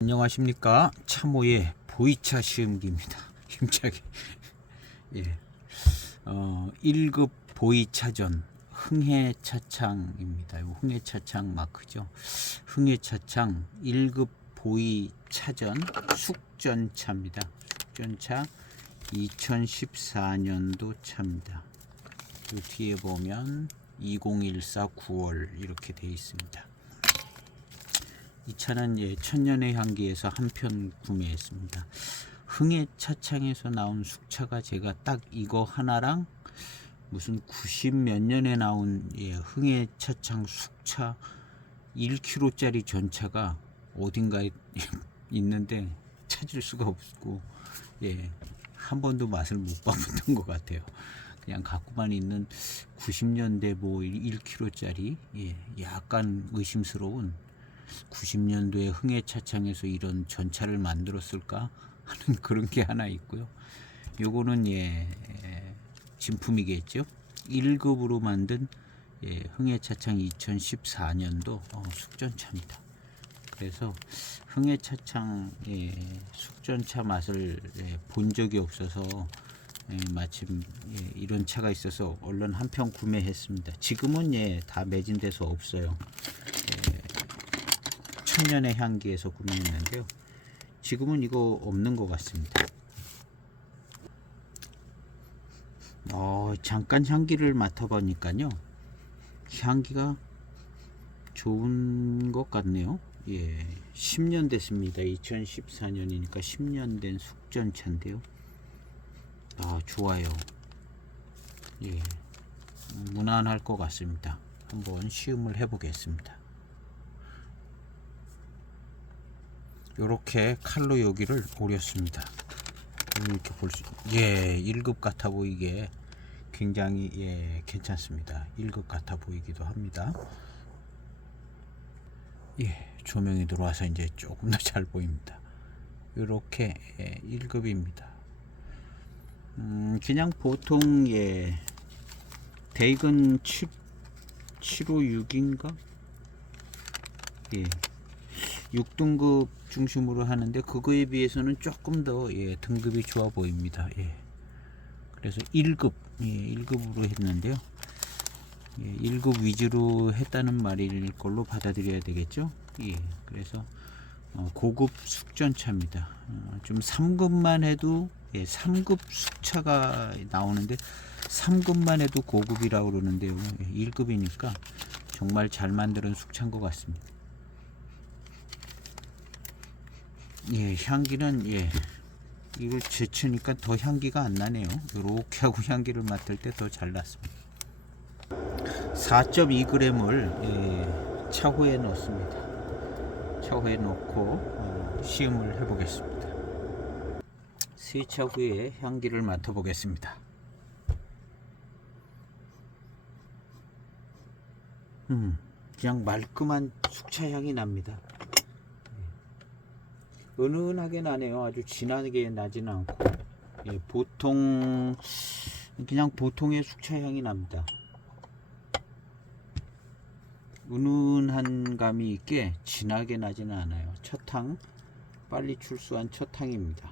안녕하십니까. 참호의 보이차 시음기입니다. 힘차게. 예. 1급 보이차전 흥해차창입니다. 흥해차창 마크죠. 흥해차창 1급 보이차전 숙전차입니다. 숙전차 2014년도 차입니다. 그 뒤에 보면 2014 9월 이렇게 되어 있습니다. 이 차는 천년의 향기에서 한 편 구매했습니다. 흥해차창에서 나온 숙차가 제가 딱 이거 하나랑 무슨 90 몇 년에 나온 흥해차창 숙차 1kg짜리 전차가 어딘가에 있는데 찾을 수가 없고 한 번도 맛을 못 봐본 것 같아요. 그냥 갖고만 있는 90년대 뭐 1kg짜리 약간 의심스러운 90년도에 흥해차창에서 이런 전차를 만들었을까 하는 그런 게 하나 있고요. 요거는 진품이겠죠. 1급으로 만든 흥해차창 2014년도 숙전차입니다. 그래서 흥해차창 숙전차 맛을 본 적이 없어서 마침 이런 차가 있어서 얼른 한 편 구매했습니다. 지금은 다 매진돼서 없어요. 천년의 향기에서 구매했는데요. 지금은 이거 없는 것 같습니다. 잠깐 향기를 맡아보니까요. 향기가 좋은 것 같네요. 10년 됐습니다. 2014년이니까 10년 된 숙전차인데요. 좋아요. 무난할 것 같습니다. 한번 시음을 해보겠습니다. 요렇게 칼로 여기를 오렸습니다. 이렇게 볼 수, 1급 같아 보이게 굉장히 괜찮습니다. 1급 같아 보이기도 합니다. 조명이 들어와서 이제 조금 더 잘 보입니다. 요렇게 1급입니다. 그냥 보통 대익은 756인가? 6등급 중심으로 하는데 그거에 비해서는 조금 더 등급이 좋아 보입니다. 그래서 1급 1급으로 했는데요. 1급 위주로 했다는 말일 걸로 받아들여야 되겠죠. 그래서 고급 숙전차입니다. 좀 3급만 해도 3급 숙차가 나오는데 3급만 해도 고급이라고 그러는데요. 1급이니까 정말 잘 만드는 숙차인 것 같습니다. 향기는 이걸 제치니까 더 향기가 안 나네요. 이렇게 하고 향기를 맡을 때 더 잘 났습니다. 4.2g을 차후에 넣습니다. 차후에 넣고 시음을 해보겠습니다. 세차 후에 향기를 맡아보겠습니다. 그냥 말끔한 숙차 향이 납니다. 은은하게 나네요. 아주 진하게 나지는 않고 보통 그냥 보통의 숙차 향이 납니다. 은은한 감이 있게 진하게 나지는 않아요. 첫탕 빨리 출수한 첫탕입니다.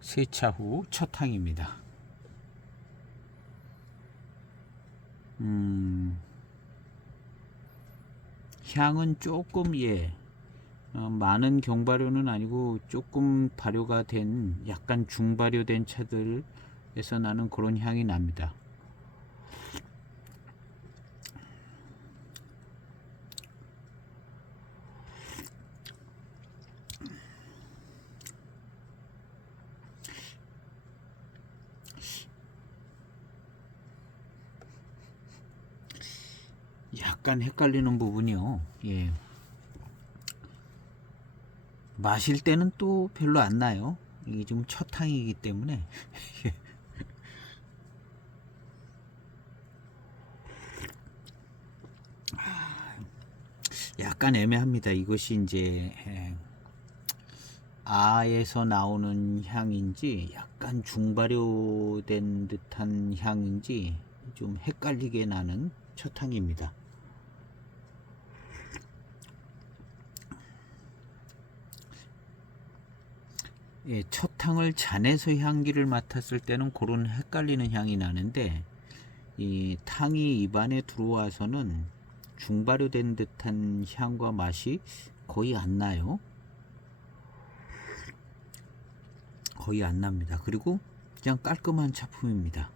세차 후 첫탕입니다. 향은 조금 많은 경발효는 아니고 조금 발효가 된 약간 중발효된 차들에서 나는 그런 향이 납니다. 약간 헷갈리는 부분이요. 마실 때는 또 별로 안 나요. 이게 지금 첫 탕이기 때문에 약간 애매합니다. 이것이 이제 아에서 나오는 향인지 약간 중발효된 듯한 향인지 좀 헷갈리게 나는 첫 향입니다. 예, 첫 향을 잔에서 향기를 맡았을 때는 그런 헷갈리는 향이 나는데 이 탕이 입안에 들어와서는 중발효된 듯한 향과 맛이 거의 안 나요. 거의 안 납니다. 그리고 그냥 깔끔한 차품입니다.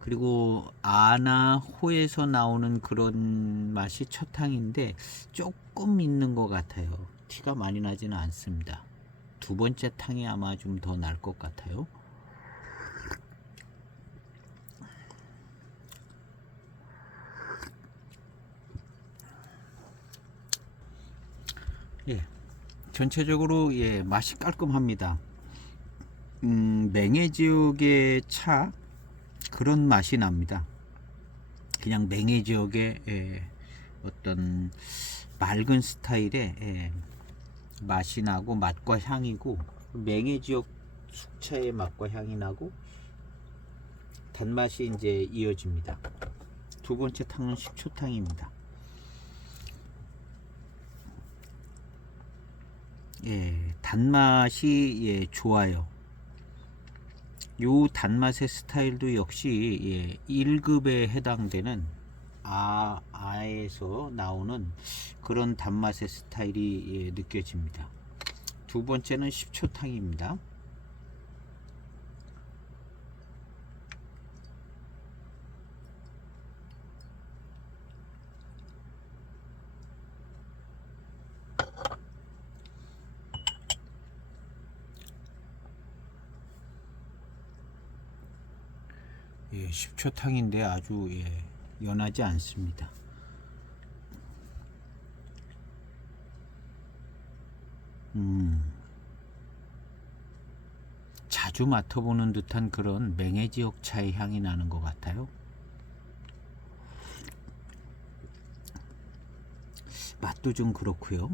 그리고 아나 호에서 나오는 그런 맛이 첫 향인데 조금 있는 것 같아요. 티가 많이 나지는 않습니다. 두 번째 탕이 아마 좀 더 날 것 같아요. 예, 전체적으로 예, 맛이 깔끔합니다. 맹해 지역의 차 그런 맛이 납니다. 그냥 맹해 지역의 예, 어떤 맑은 스타일의 예, 맛이 나고 맛과 향이고 맹해 지역 숙차의 맛과 향이 나고 단맛이 이제 이어집니다. 두 번째 탕은 식초탕입니다. 예, 단맛이 예, 좋아요. 요 단맛의 스타일도 역시 예, 1급에 해당되는 아에서 나오는 그런 단맛의 스타일이 예, 느껴집니다. 두 번째는 식초탕입니다. 예, 식초탕인데 아주 예, 연하지 않습니다. 자주 맡아보는 듯한 그런 맹해 지역 차의 향이 나는 것 같아요. 맛도 좀 그렇고요.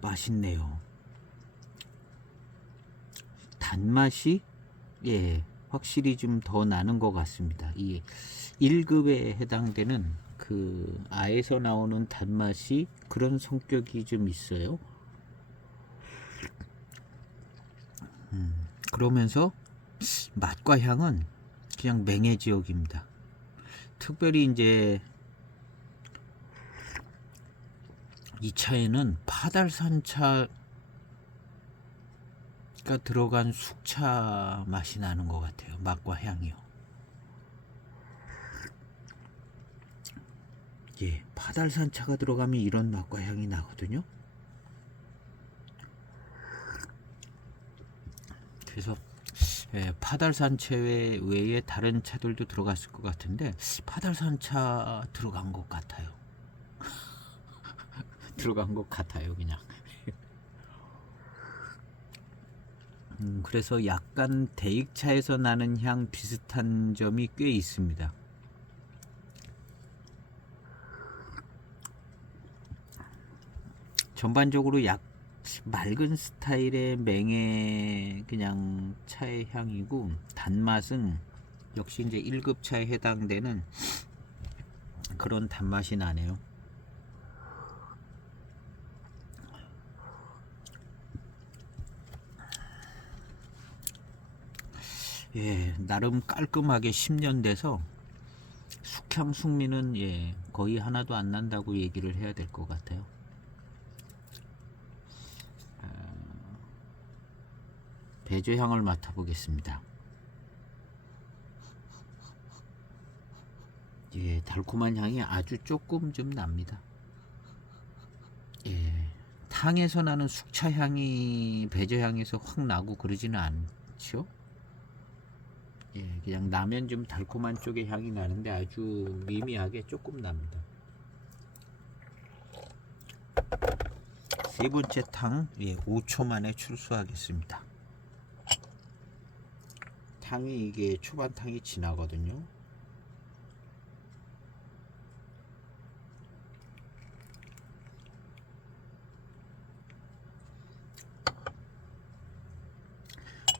맛있네요. 단맛이 예, 확실히 좀 더 나는 것 같습니다. 이 1급에 해당되는 그 아에서 나오는 단맛이 그런 성격이 좀 있어요. 그러면서 맛과 향은 그냥 맹해 지역입니다. 특별히 이제 이 차에는 파달산차가 들어간 숙차 맛이 나는 것 같아요. 맛과 향이요. 예, 파달산차가 들어가면 이런 맛과 향이 나거든요. 그래서 예, 파달산차 외에 다른 차들도 들어갔을 것 같은데 파달산차 들어간 것 같아요. 들어간 것 같아요, 그냥. 그래서 약간 대익차에서 나는 향 비슷한 점이 꽤 있습니다. 전반적으로 약 맑은 스타일의 맹해 그냥 차의 향이고 단맛은 역시 이제 1급 차에 해당되는 그런 단맛이 나네요. 예, 나름 깔끔하게 10년 돼서 숙향 숙미는 예, 거의 하나도 안 난다고 얘기를 해야 될 것 같아요. 배조향을 맡아보겠습니다. 예, 달콤한 향이 아주 조금 좀 납니다. 예, 탕에서 나는 숙차 향이 배조향에서 확 나고 그러지는 않죠. 예, 그냥 나면 좀 달콤한 쪽의 향이 나는데 아주 미미하게 조금 납니다. 세 번째 탕 예, 5초 만에 출수하겠습니다. 향이 이게 초반 향이 진하거든요.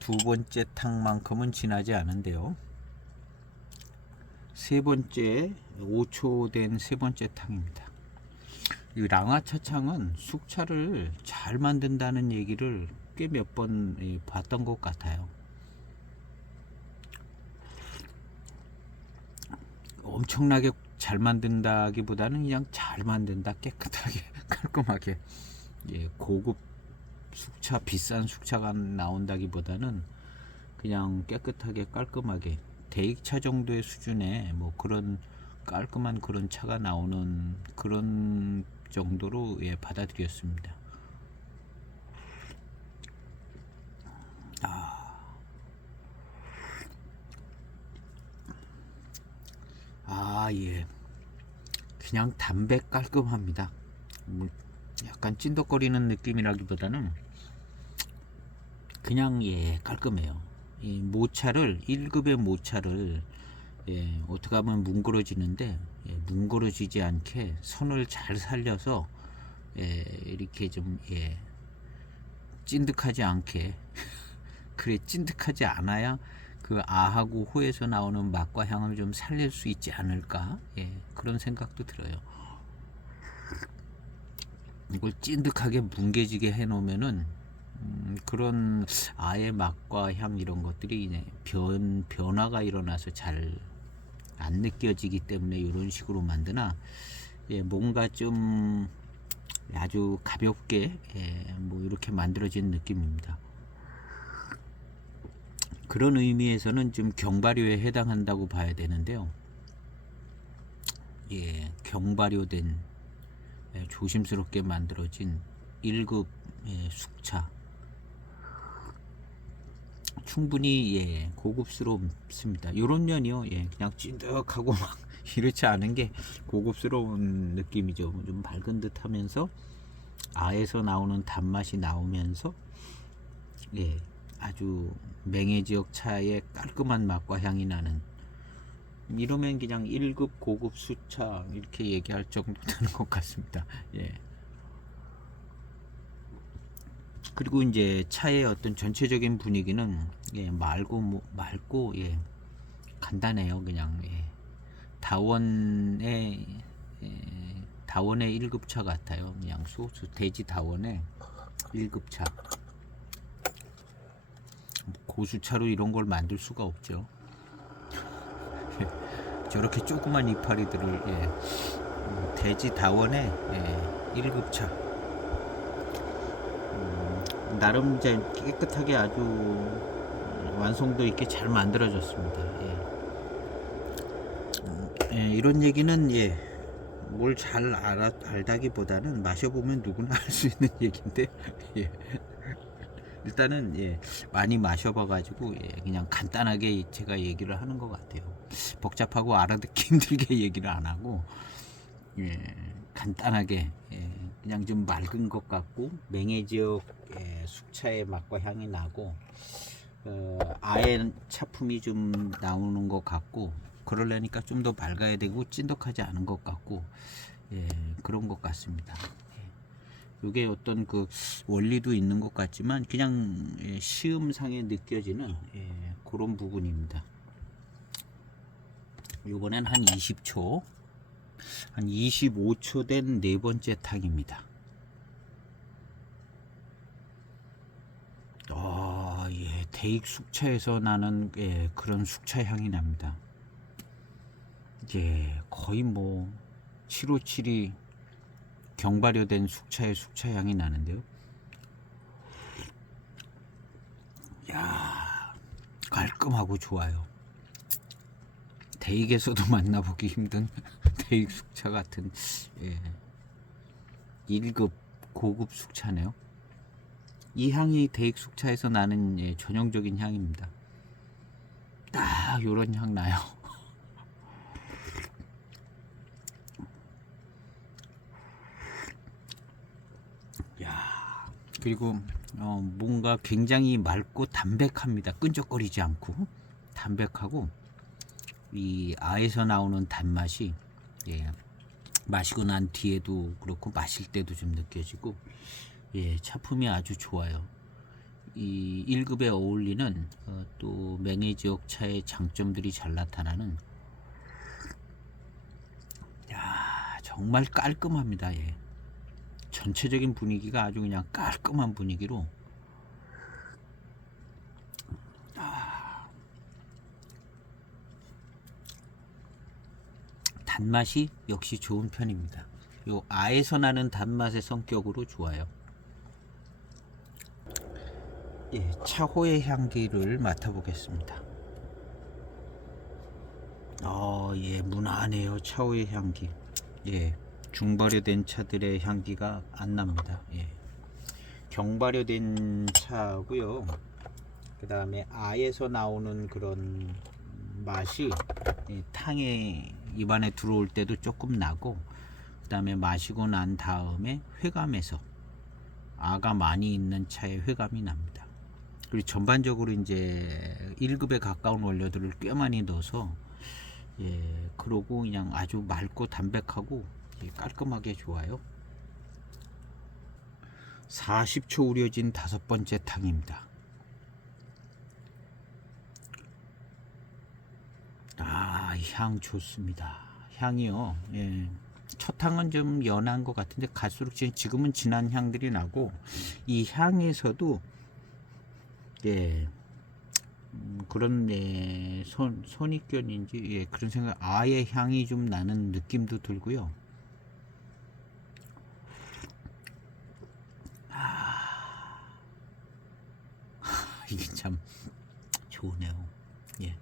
두 번째 탕만큼은 진하지 않은데요. 세 번째 5초 된 세 번째 탕입니다. 이 랑아차창은 숙차를 잘 만든다는 얘기를 꽤 몇 번 봤던 것 같아요. 엄청나게 잘 만든다기보다는 그냥 잘 만든다, 깨끗하게 깔끔하게. 고급 숙차, 비싼 숙차가 나온다기보다는 그냥 깨끗하게 깔끔하게 대익차 정도의 수준의 뭐 그런 깔끔한 그런 차가 나오는 그런 정도로 받아들였습니다. 예. 그냥 담백 깔끔합니다. 약간 찐덕거리는 느낌이라기보다는 그냥 깔끔해요. 이 모차를 1급의 모차를 어떻게 하면 뭉그러지는데 뭉그러지지 않게 선을 잘 살려서 이렇게 좀 찐득하지 않게 그래 찐득하지 않아야 그 아하고 호에서 나오는 맛과 향을 좀 살릴 수 있지 않을까 그런 생각도 들어요. 이걸 찐득하게 뭉개지게 해 놓으면은 그런 아의 맛과 향 이런 것들이 이제 변화가 일어나서 잘 안 느껴지기 때문에 이런 식으로 만드나 뭔가 좀 아주 가볍게 뭐 이렇게 만들어진 느낌입니다. 그런 의미에서는 좀 경발효에 해당한다고 봐야 되는데요. 경발효된 조심스럽게 만들어진 1급 숙차 충분히 고급스럽습니다. 요런 면이요 그냥 찐득하고 막 이렇지 않은 게 고급스러운 느낌이죠. 좀 밝은 듯 하면서 아에서 나오는 단맛이 나오면서 아주 맹해 지역 차의 깔끔한 맛과 향이 나는, 이러면 그냥 1급 고급 수차 이렇게 얘기할 정도 되는 것 같습니다. 그리고 이제 차의 어떤 전체적인 분위기는 맑고 간단해요. 그냥 다원의 다원의 1급차 같아요. 그냥 소수 대지 다원의 1급차. 고수차로 이런 걸 만들 수가 없죠. 저렇게 조그만 이파리들을 대지 다원의 1급차. 나름 이제 깨끗하게 아주 완성도 있게 잘 만들어졌습니다. 이런 얘기는 뭘 잘 알다기보다는 마셔보면 누구나 알 수 있는 얘기인데 일단은 많이 마셔봐가지고 그냥 간단하게 제가 얘기를 하는 것 같아요. 복잡하고 알아듣기 힘들게 얘기를 안 하고 간단하게 그냥 좀 맑은 것 같고 맹해 지역 숙차의 맛과 향이 나고 아의 차품이 좀 나오는 것 같고 그러려니까 좀 더 맑아야 되고 찐득하지 않은 것 같고 그런 것 같습니다. 이게 어떤 그 원리도 있는 것 같지만 그냥 시음상에 느껴지는 그런 부분입니다. 이번엔 한 20초 한 25초 된 네 번째 탕입니다. 대익 숙차에서 나는 그런 숙차 향이 납니다. 거의 뭐 757이 경발효된 숙차의 숙차 향이 나는데요. 깔끔하고 좋아요. 대익에서도 만나보기 힘든 대익 숙차 같은 1급 고급 숙차네요. 이 향이 대익 숙차에서 나는 전형적인 향입니다. 딱 요런 향 나요. 그리고 뭔가 굉장히 맑고 담백합니다. 끈적거리지 않고 담백하고 이 아에서 나오는 단맛이 예, 마시고 난 뒤에도 그렇고 마실 때도 좀 느껴지고 예, 차품이 아주 좋아요. 이 1급에 어울리는 또 맹해지역 차의 장점들이 잘 나타나는 야, 정말 깔끔합니다. 예. 전체적인 분위기가 아주 그냥 깔끔한 분위기로 단맛이 역시 좋은 편입니다. 요 아에서 나는 단맛의 성격으로 좋아요. 예, 차호의 향기를 맡아보겠습니다. 예, 무난해요. 차호의 향기. 예, 중발효된 차들의 향기가 안 납니다. 예, 경발효된 차고요. 그 다음에 아에서 나오는 그런 맛이 탕에 입안에 들어올 때도 조금 나고, 그 다음에 마시고 난 다음에 회감에서 아가 많이 있는 차의 회감이 납니다. 그리고 전반적으로 이제 1급에 가까운 원료들을 꽤 많이 넣어서 예, 그러고 그냥 아주 맑고 담백하고 예, 깔끔하게 좋아요. 40초 우려진 5번째 탕입니다. 향 좋습니다. 향이요. 예. 첫 향은 좀 연한 것 같은데 갈수록 지금은 진한 향들이 나고, 이 향에서도 예, 그런 예, 선입견인지 예, 그런 생각, 아예 향이 좀 나는 느낌도 들고요. 이게 참 좋으네요. 예.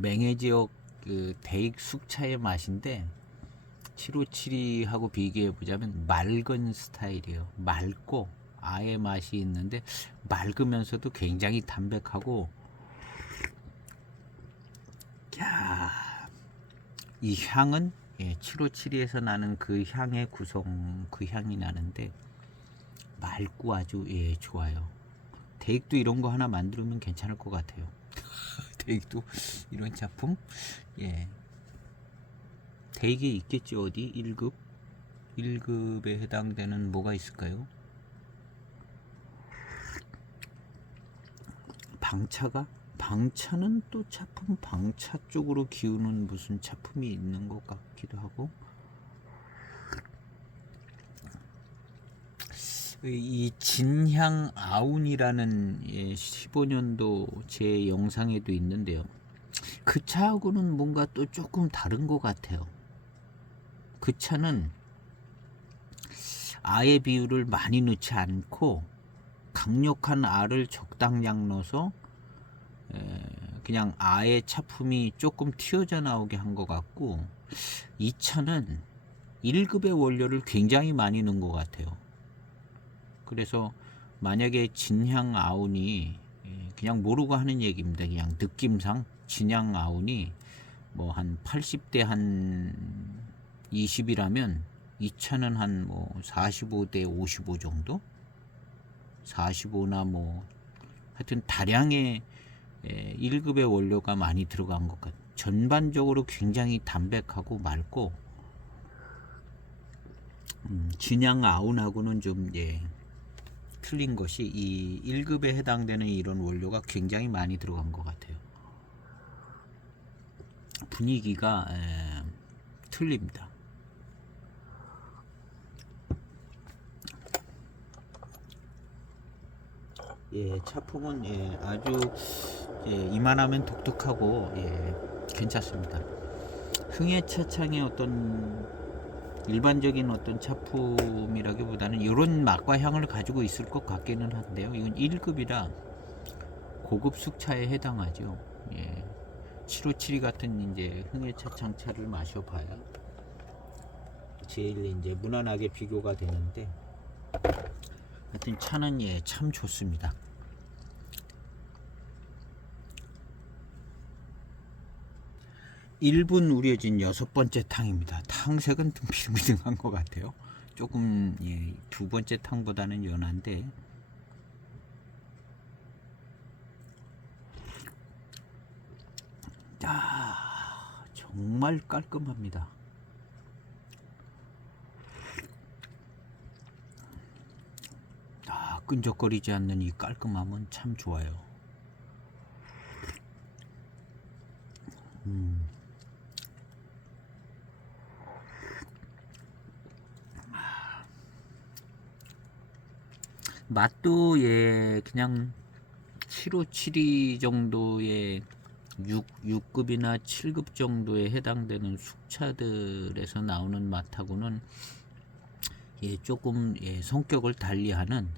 맹해지역 그 대익 숙차의 맛인데 757하고 비교해 보자면 맑은 스타일이에요. 맑고 아의 맛이 있는데 맑으면서도 굉장히 담백하고, 야, 이 향은 예, 757에서 나는 그 향의 구성, 그 향이 나는데 맑고 아주 예, 좋아요. 대익도 이런 거 하나 만들면 괜찮을 것 같아요. 대익도 이런 작품 예, 대익이 있겠죠. 어디 1급에 해당되는 뭐가 있을까요? 방차는 또 차품, 방차 쪽으로 기우는 무슨 차품이 있는 것 같기도 하고, 이 진향 아운이라는 예, 15년도 제 영상에도 있는데요. 그 차하고는 뭔가 또 조금 다른 것 같아요. 그 차는 아의 비율을 많이 넣지 않고 강력한 알을 적당량 넣어서 그냥 아의 차품이 조금 튀어져 나오게 한 것 같고, 이 차는 1급의 원료를 굉장히 많이 넣은 것 같아요. 그래서 만약에 진향 아운이 그냥 모르고 하는 얘기입니다. 그냥 느낌상 진향 아운이 뭐 한 80대 한 20이라면 이 차는 한 뭐 45대 55 정도? 45나 뭐 하여튼 다량의 1급의 원료가 많이 들어간 것 같아요. 전반적으로 굉장히 담백하고 맑고, 진양 아운하고는 좀 예, 틀린 것이 이 1급에 해당되는 이런 원료가 굉장히 많이 들어간 것 같아요. 분위기가 틀립니다. 예, 차품은 예, 아주 예, 이만하면 독특하고 예, 괜찮습니다. 흥해차창의 어떤 일반적인 어떤 차품이라기보다는 이런 맛과 향을 가지고 있을 것 같기는 한데요. 이건 1급이라 고급 숙차에 해당하죠. 예, 757 같은 이제 흥해차창 차를 마셔봐야 제일 이제 무난하게 비교가 되는데, 하여튼 차는 예, 참 좋습니다. 1분 우려진 6번째 탕입니다. 탕색은 좀 비등비등한 것 같아요. 조금 예, 2번째 탕보다는 연한데 정말 깔끔합니다. 끈적거리지 않는 이 깔끔함은 참 좋아요. 맛도 그냥 7572 정도의 6급이나 7급 정도에 해당되는 숙차들에서 나오는 맛하고는 조금 성격을 달리하는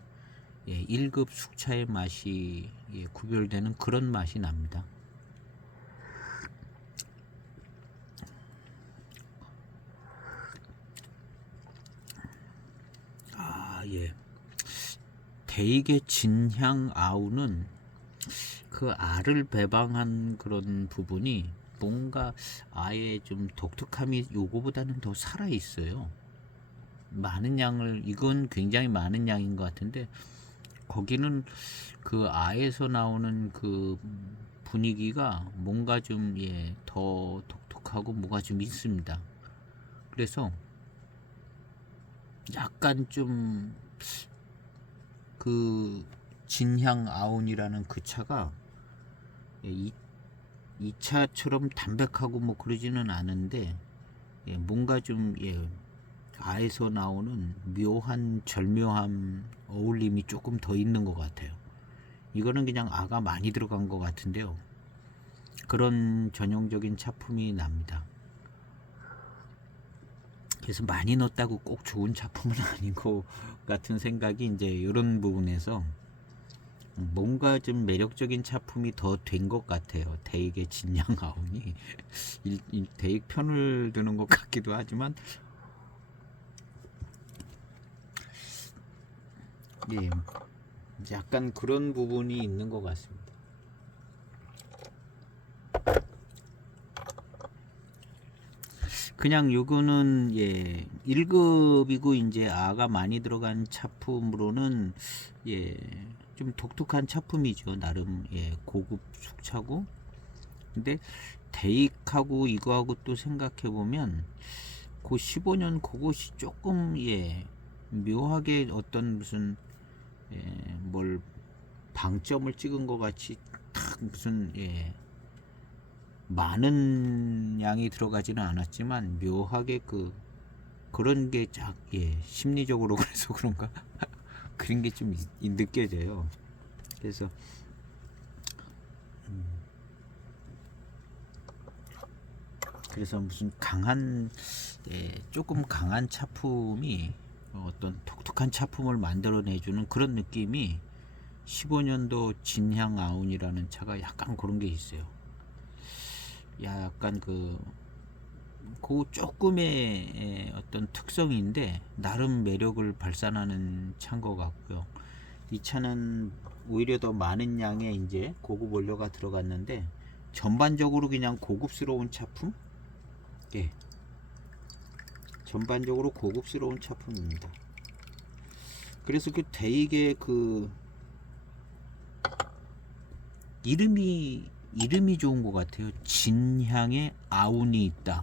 1급 숙차의 맛이 구별되는 그런 맛이 납니다. 대익의 진향 아우는 그 알을 배방한 그런 부분이 뭔가 아예 좀 독특함이 요거보다는 더 살아 있어요. 많은 양을, 이건 굉장히 많은 양인 것 같은데 거기는 그 알에서 나오는 그 분위기가 뭔가 좀 더 독특하고 뭐가 좀 있습니다. 그래서 약간 좀 그 진향 아운이라는 그 차가 이 차처럼 담백하고 뭐 그러지는 않은데 뭔가 좀 아에서 나오는 묘한 절묘함 어울림이 조금 더 있는 것 같아요. 이거는 그냥 아가 많이 들어간 것 같은데요. 그런 전형적인 차품이 납니다. 그래서 많이 넣었다고 꼭 좋은 차품은 아닌 것 같은 생각이 이제 이런 부분에서 뭔가 좀 매력적인 차품이 더 된 것 같아요. 대익의 진양 아운이 대익 편을 드는 것 같기도 하지만 약간 그런 부분이 있는 것 같습니다. 그냥 요거는 1급이고 이제 아가 많이 들어간 차품으로는 좀 독특한 차품이죠. 나름 고급 숙차고. 근데 대익하고 이거하고 또 생각해 보면 그 15년 그것이 조금 묘하게 어떤 무슨 뭘 방점을 찍은 것 같이 탁 무슨 많은 양이 들어가지는 않았지만 묘하게 그런 게 심리적으로 그래서 그런가 그런 게 좀 느껴져요. 그래서 그래서 무슨 강한 조금 강한 차품이 어떤 독특한 차품을 만들어내주는 그런 느낌이 15년도 진향 아운이라는 차가 약간 그런 게 있어요. 약간 그 조금의 어떤 특성인데 나름 매력을 발산하는 차인 것 같고요. 이 차는 오히려 더 많은 양의 이제 고급 원료가 들어갔는데 전반적으로 그냥 고급스러운 차품? 전반적으로 고급스러운 차품입니다. 그래서 그 대익의 그 이름이 좋은 것 같아요. 진향의 아운이 있다.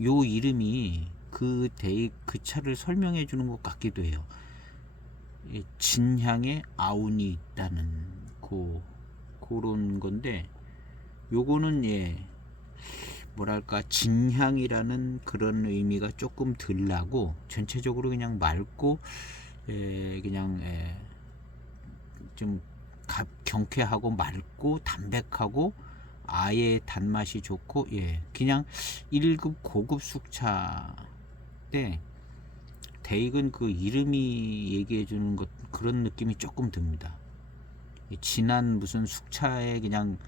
요 이름이 그 대익 그 차를 설명해 주는 것 같기도 해요. 진향의 아운이 있다는 그런 건데 요거는 뭐랄까 진향이라는 그런 의미가 조금 덜 나고 전체적으로 그냥 맑고 그냥 좀 경쾌하고 맑고 담백하고 아예 단맛이 좋고 그냥 1급 고급 숙차인데 대익은 그 이름이 얘기해 주는 것 그런 느낌이 조금 듭니다. 진한 무슨 숙차에 그냥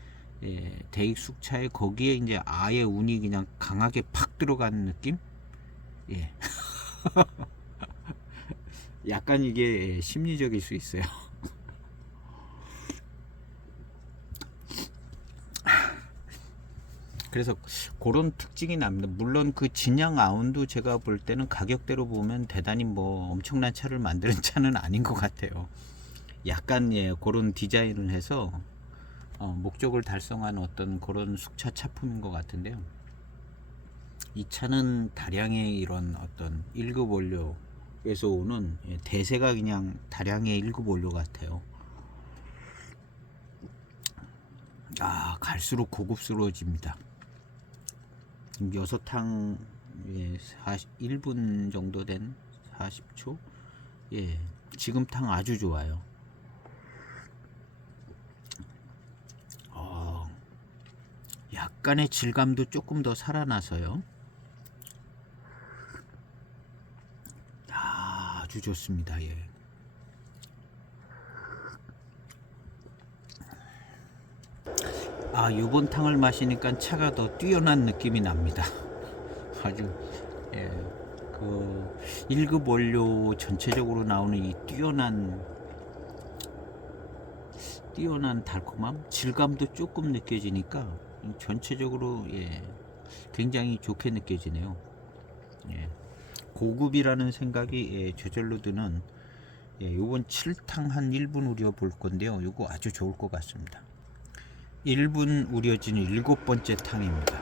대익 숙차에 거기에 이제 아예 운이 그냥 강하게 팍 들어간 느낌? 약간 이게 심리적일 수 있어요. 그래서 그런 특징이 납니다. 물론 그 진양 아운도 제가 볼 때는 가격대로 보면 대단히 뭐 엄청난 차를 만드는 차는 아닌 것 같아요. 약간 그런 디자인을 해서 목적을 달성한 어떤 그런 숙차 차품인 것 같은데요. 이 차는 다량의 이런 어떤 1급 원료에서 오는 대세가 그냥 다량의 1급 원료 같아요. 아, 갈수록 고급스러워집니다. 지금 6탕 1분 정도 된 40초. 예, 지금 탕 아주 좋아요. 약간의 질감도 조금 더 살아나서요. 아주 좋습니다. 예. 요번 탕을 마시니까 차가 더 뛰어난 느낌이 납니다. 아주 예, 그 1급 원료 전체적으로 나오는 이 뛰어난 달콤함, 질감도 조금 느껴지니까 전체적으로 예, 굉장히 좋게 느껴지네요. 예, 고급이라는 생각이 예, 저절로 드는 예, 요번 7탕 한 1분 우려 볼 건데요. 요거 아주 좋을 것 같습니다. 1분 우려진 7번째 탕입니다.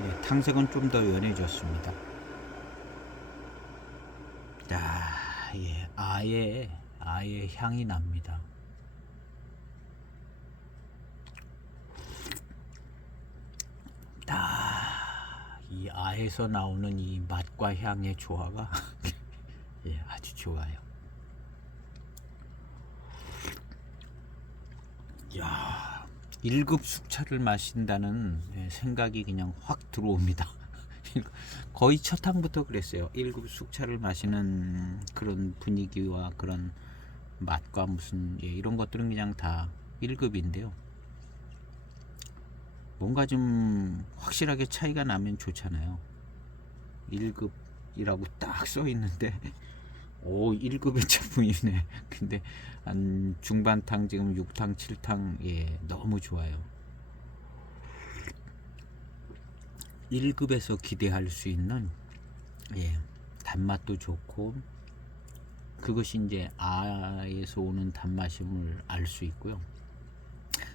예, 탕색은 좀 더 연해졌습니다. 예, 아예 향이 납니다. 이 아에서 나오는 이 맛과 향의 조화가 예, 아주 좋아요. 야, 1급 숙차를 마신다는 생각이 그냥 확 들어옵니다. 거의 첫 탕부터 그랬어요. 1급 숙차를 마시는 그런 분위기와 그런 맛과 무슨 예, 이런 것들은 그냥 다 1급인데요. 뭔가 좀 확실하게 차이가 나면 좋잖아요. 1급이라고 딱 써 있는데 오, 1급의 제품이네. 근데 한 중반탕 지금 6탕 7탕 예, 너무 좋아요. 1급에서 기대할 수 있는 예, 단맛도 좋고 그것이 이제 아에서 오는 단맛임을 알 수 있고요.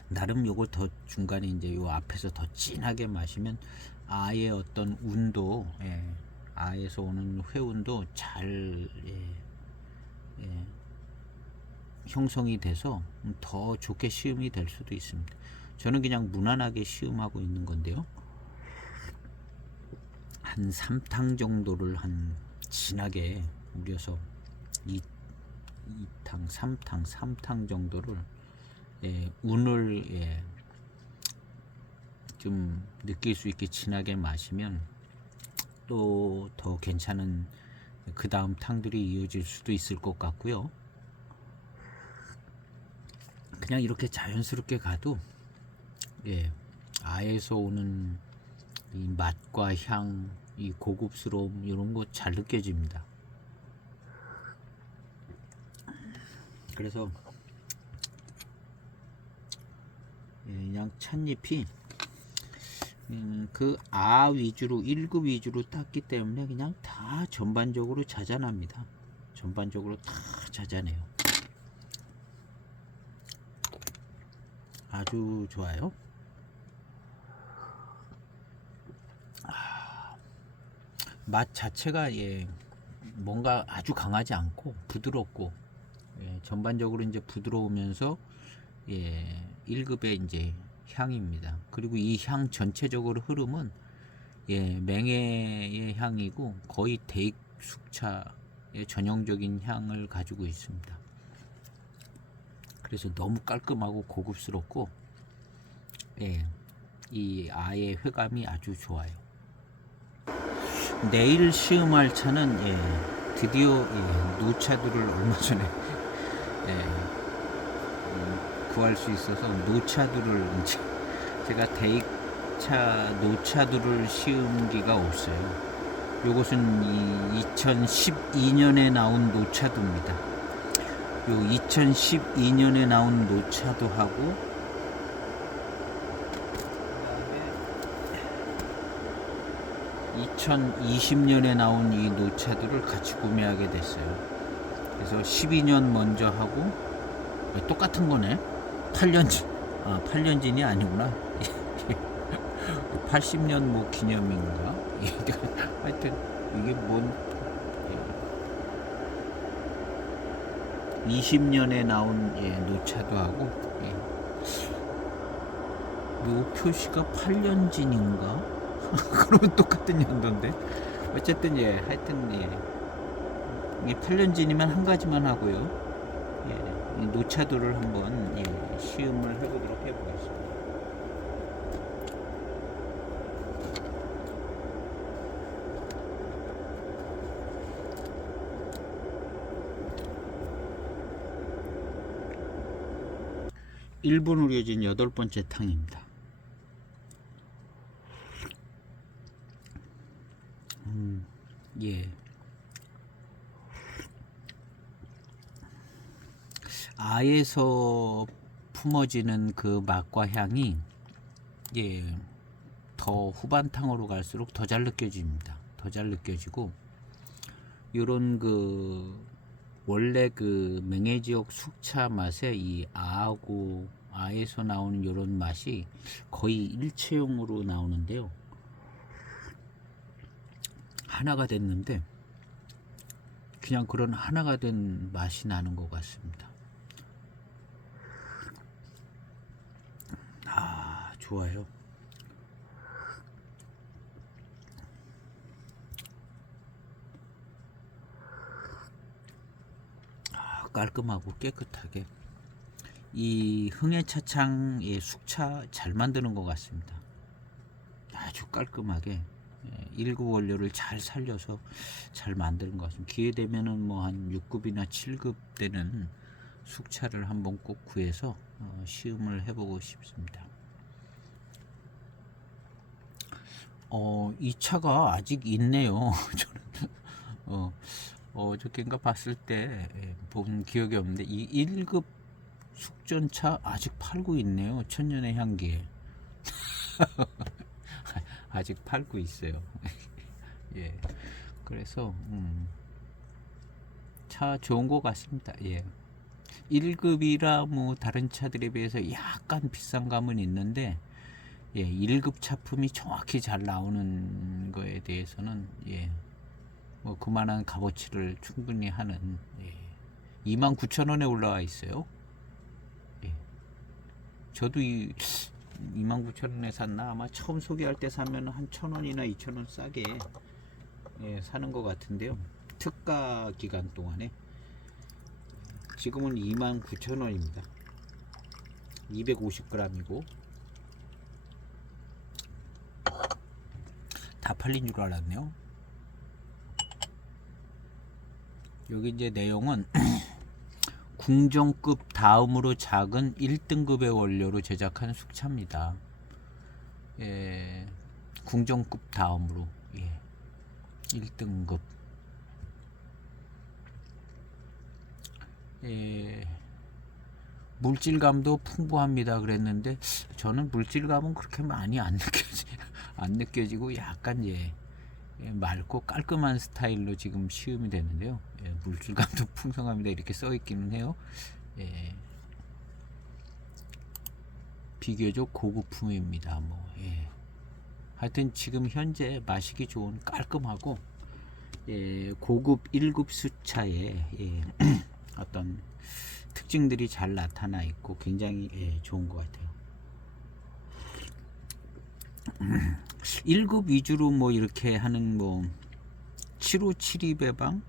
나름 요걸 더 중간에 이제 요 앞에서 더 진하게 마시면 아의 어떤 운도 예, 아에서 오는 회운도 잘 형성이 돼서 더 좋게 시음이 될 수도 있습니다. 저는 그냥 무난하게 시음하고 있는 건데요. 한 3탕 정도를 한 진하게 우려서 2탕, 3탕 정도를 운을 좀 느낄 수 있게 진하게 마시면 또 더 괜찮은 그 다음 탕들이 이어질 수도 있을 것 같고요. 그냥 이렇게 자연스럽게 가도 아에서 오는 이 맛과 향, 이 고급스러움 이런 거 잘 느껴집니다. 그래서 그냥 찻잎이 그 위주로 1급 위주로 땄기 때문에 그냥 다 전반적으로 자잔합니다. 전반적으로 다 자잔해요. 아주 좋아요. 맛 자체가 뭔가 아주 강하지 않고 부드럽고 전반적으로 이제 부드러우면서 1급의 이제 향입니다. 그리고 이 향 전체적으로 흐름은 맹해의 향이고 거의 대익 숙차의 전형적인 향을 가지고 있습니다. 그래서 너무 깔끔하고 고급스럽고 이 아의 회감이 아주 좋아요. 내일 시음할 차는 드디어 노차들을 얼마 전에 구할 수 있어서 노차들을 이제 제가 대익차 노차들을 시음기가 없어요. 요것은 2012년에 나온 노차두입니다. 요 2012년에 나온 노차도 하고 2020년에 나온 이 노차들을 같이 구매하게 됐어요. 그래서 12년 먼저 하고 똑같은 거네. 8년 8년 전이 아니구나. 80년 뭐 기념인가? 하여튼 이게 뭔 20년에 나온 노차도 하고 요 표시가 8년 진인가? 그러면 똑같은 연도인데 어쨌든 하여튼 이게 8년 진이면 한 가지만 하고요. 이 노차도를 한번 시음을 해보도록 해보겠습니다. 일본 우려진 8번째 탕입니다. 예. 아에서 품어지는 그 맛과 향이 더 후반탕으로 갈수록 더 잘 느껴집니다. 더 잘 느껴지고 요런 원래 맹해지역 숙차 맛에 이 아에서 나오는 요런 맛이 거의 일체형으로 나오는데요. 하나가 됐는데 그냥 그런 하나가 된 맛이 나는 것 같습니다. 좋아요. 깔끔하고 깨끗하게 이 흥해차창의 숙차 잘 만드는 것 같습니다. 아주 깔끔하게 1급 원료를 잘 살려서 잘 만드는 것 같습니다. 기회 되면은 뭐 한 6급이나 7급 되는 숙차를 한번 꼭 구해서 시음을 해보고 싶습니다. 이 차가 아직 있네요. 저는 어저께인가 봤을 때 본 기억이 없는데 이 1급 숙전차 아직 팔고 있네요. 천년의 향기에 아직 팔고 있어요. 그래서 차 좋은 것 같습니다. 1급이라 뭐 다른 차들에 비해서 약간 비싼 감은 있는데 1급 차품이 정확히 잘 나오는 거에 대해서는 뭐 그만한 값어치를 충분히 하는 29,000원에 올라와 있어요. 저도 29,000원에 샀나? 아마 처음 소개할 때 사면 한 1,000원이나 2,000원 싸게 사는 것 같은데요. 특가 기간 동안에 지금은 29,000원입니다. 250g이고 다 팔린 줄 알았네요. 여기 이제 내용은 궁정급 다음으로 작은 1등급의 원료로 제작한 숙차입니다. 궁정급 다음으로 1등급. 물질감도 풍부합니다 그랬는데 저는 물질감은 그렇게 많이 안 느껴지고 약간 맑고 깔끔한 스타일로 지금 시음이 되는데요. 물질감도 풍성합니다 이렇게 써 있기는 해요. 비교적 고급품입니다. 하여튼 지금 현재 마시기 좋은 깔끔하고 고급 1급 수차의 어떤 특징들이 잘 나타나 있고 굉장히 좋은 것 같아요. 1급 위주로 뭐 이렇게 하는 7572 배방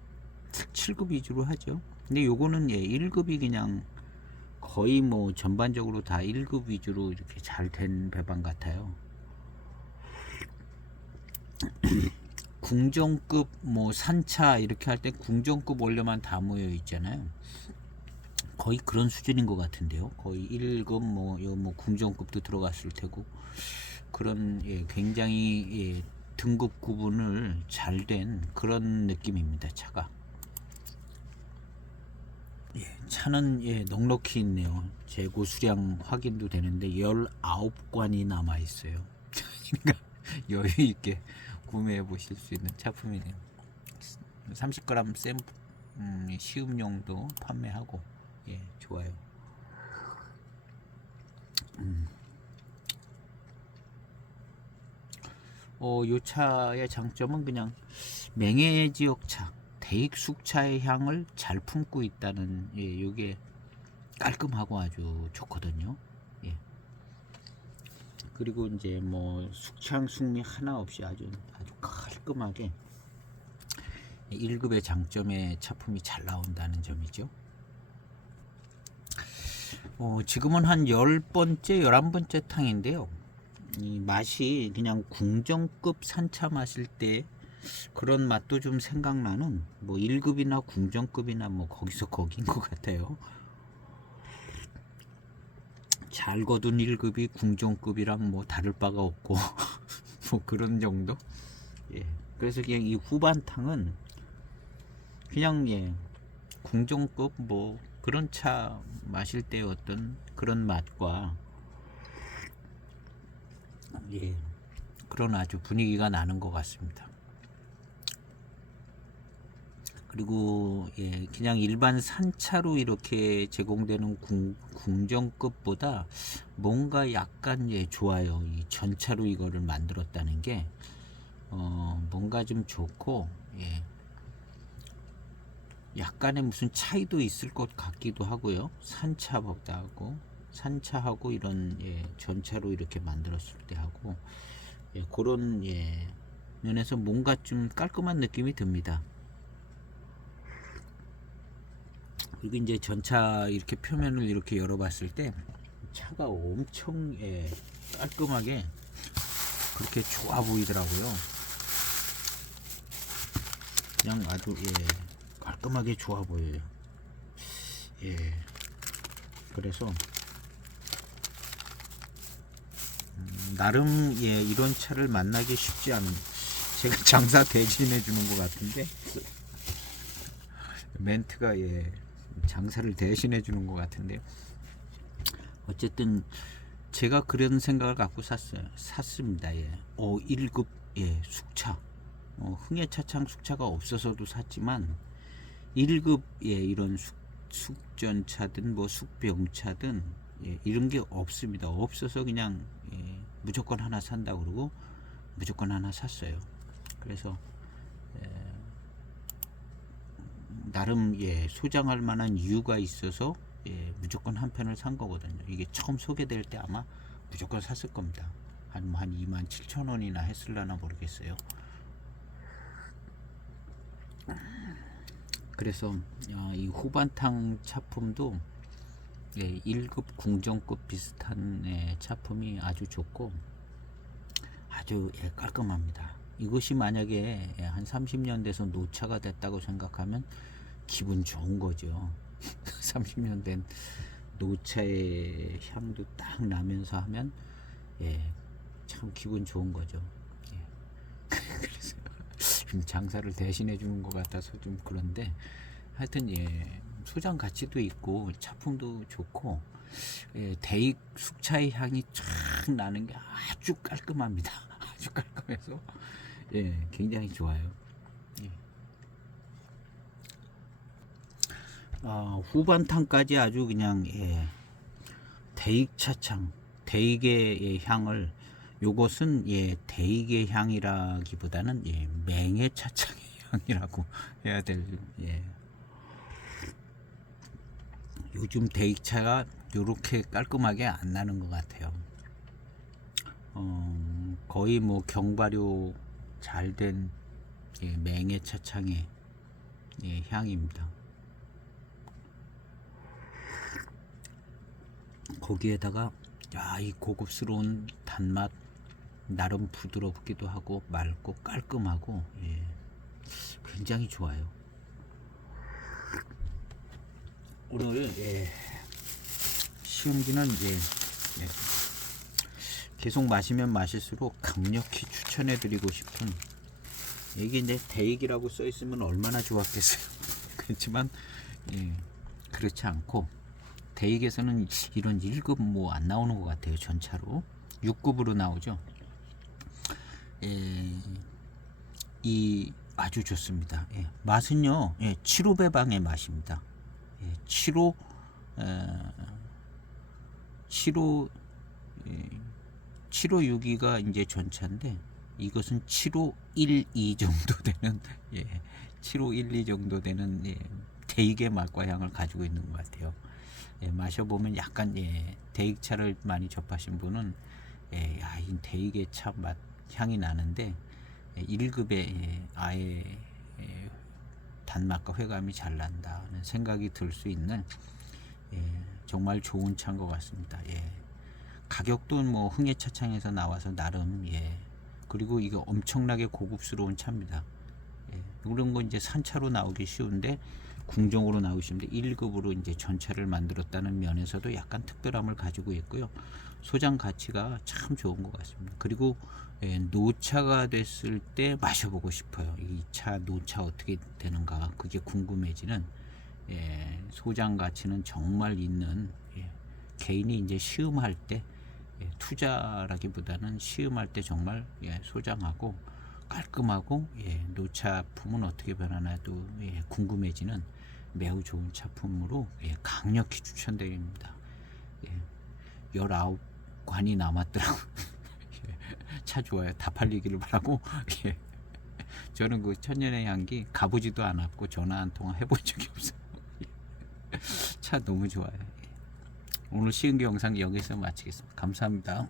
7급 위주로 하죠. 근데 요거는 1급이 그냥 거의 뭐 전반적으로 다 1급 위주로 이렇게 잘 된 배방 같아요. 궁정급 산차 이렇게 할 때 궁정급 원료만 다 모여 있잖아요. 거의 그런 수준인 것 같은데요. 거의 1급 궁정급도 들어갔을 테고 그런 굉장히 등급 구분을 잘 된 그런 느낌입니다. 차가 차는 넉넉히 있네요. 재고 수량 확인도 되는데 19관이 남아 있어요. 그러니까 여유 있게 구매해 보실 수 있는 차품이네요. 30g 시음용도 판매하고 좋아요. 요 차의 장점은 그냥 맹해 지역차, 대익 숙차의 향을 잘 품고 있다는, 예, 요게 깔끔하고 아주 좋거든요. 예. 그리고 이제 뭐 숙창 숙미 하나 없이 아주 깔끔하게 1급의 장점의 차품이 잘 나온다는 점이죠. 지금은 한 10번째, 11번째 탕인데요. 이 맛이 그냥 궁정급 산차 마실 때 그런 맛도 좀 생각나는, 뭐 1급이나 궁정급이나 뭐 거기서 거긴 것 같아요. 잘 거둔 1급이 궁정급이랑 뭐 다를 바가 없고 뭐 그런 정도. 예. 그래서 그냥 이 후반탕은 그냥, 예, 궁정급 뭐 그런 차 마실 때 어떤 그런 맛과, 예, 그런 아주 분위기가 나는 것 같습니다. 그리고, 예, 그냥 일반 산차로 이렇게 제공되는 궁정급보다 뭔가 약간, 예, 좋아요. 이 전차로 이거를 만들었다는 게 뭔가 좀 좋고, 예, 약간의 무슨 차이도 있을 것 같기도 하고요. 산차하고 이런, 예, 전차로 이렇게 만들었을 때 하고, 예, 그런, 예, 면에서 뭔가 좀 깔끔한 느낌이 듭니다. 그리고 이제 전차 이렇게 표면을 이렇게 열어봤을 때 차가 엄청, 예, 깔끔하게 그렇게 좋아 보이더라고요. 그냥 아주, 예, 깔끔하게 좋아 보여요. 예, 그래서 나름, 예, 이런 차를 만나기 쉽지 않은, 제가 장사 대신해 주는 것 같은데 멘트가, 예, 장사를 대신해 주는 것 같은데요. 어쨌든 제가 그런 생각을 갖고 샀습니다. 예. 1급, 예, 숙차. 흥해차창 숙차가 없어서도 샀지만 1급, 예, 이런 숙전차든 뭐 숙병차든, 예, 이런 게 없습니다. 없어서 그냥, 예, 무조건 하나 산다 그러고 무조건 하나 샀어요. 그래서 나름, 예, 소장할 만한 이유가 있어서, 예, 무조건 한 편을 산 거거든요. 이게 처음 소개될 때 아마 무조건 샀을 겁니다. 한 27,000원이나 했을라나 모르겠어요. 그래서 이 후반탕 차품도, 예, 1급 궁정급 비슷한, 예, 차품이 아주 좋고 아주, 예, 깔끔합니다. 이것이 만약에, 예, 한 30년 돼서 노차가 됐다고 생각하면 기분 좋은 거죠. 30년 된 노차의 향도 딱 나면서 하면, 예, 참 기분 좋은 거죠. 예. 그래서 장사를 대신해 주는 것 같아서 좀 그런데, 하여튼, 예, 소장 가치도 있고 차품도 좋고, 예, 대익 숙차의 향이 쫙 나는 게 아주 깔끔합니다. 아주 깔끔해서, 예, 굉장히 좋아요. 예. 후반탕까지 아주 그냥, 예, 대익 차창, 대익의, 예, 향을, 요것은, 예, 대익의 향이라기보다는, 예, 맹의 차창의 향이라고 해야 될, 예, 요즘 대익차가 요렇게 깔끔하게 안 나는 것 같아요. 거의 뭐 경발효 잘된, 예, 맹의 차창의, 예, 향입니다. 거기에다가, 야, 이 고급스러운 단맛, 나름 부드럽기도 하고 맑고 깔끔하고, 예, 굉장히 좋아요. 오늘, 예, 시음기는, 예, 예, 계속 마시면 마실수록 강력히 추천해드리고 싶은, 이게 이제 대익이라고 써 있으면 얼마나 좋았겠어요. 그렇지만, 예, 그렇지 않고 대익에서는 이런 1급 뭐 안 나오는 것 같아요. 전차로 6급으로 나오죠. 예, 이 아주 좋습니다. 예, 맛은요, 예, 7호배방의 맛입니다. 예, 7호, 7호, 예, 7호 6기가 이제 전차인데, 이것은 7512 정도 되는, 예, 7512 정도 되는, 예, 대익의 맛과 향을 가지고 있는 것 같아요. 예, 마셔보면 약간, 예, 대익차를 많이 접하신 분은, 예, 야, 이 대익의 차 맛 향이 나는데, 예, 1급의, 예, 아예, 예, 단맛과 회감이 잘 난다는 생각이 들 수 있는, 예, 정말 좋은 차인 것 같습니다. 예. 가격도 뭐 흥예차창에서 나와서 나름, 예, 그리고 이거 엄청나게 고급스러운 차입니다. 예, 그런 거 이제 산차로 나오기 쉬운데 궁정으로 나오기 쉬운데 1급으로 이제 전차를 만들었다는 면에서도 약간 특별함을 가지고 있고요. 소장 가치가 참 좋은 것 같습니다. 그리고, 예, 노차가 됐을 때 마셔보고 싶어요. 이 차 노차 어떻게 되는가 그게 궁금해지는, 예, 소장 가치는 정말 있는, 예, 개인이 이제 시음할 때, 예, 투자라기보다는 시음할 때 정말, 예, 소장하고 깔끔하고, 예, 노차품은 어떻게 변하나도, 예, 궁금해지는 매우 좋은 차품으로, 예, 강력히 추천드립니다. 예, 19관이 남았더라고요. 예, 차 좋아요. 다 팔리기를 바라고. 예, 저는 그 천년의 향기 가보지도 않았고 전화 한 통화 해본 적이 없어요. 차 너무 좋아요. 예. 오늘 시은기 영상 여기서 마치겠습니다. 감사합니다.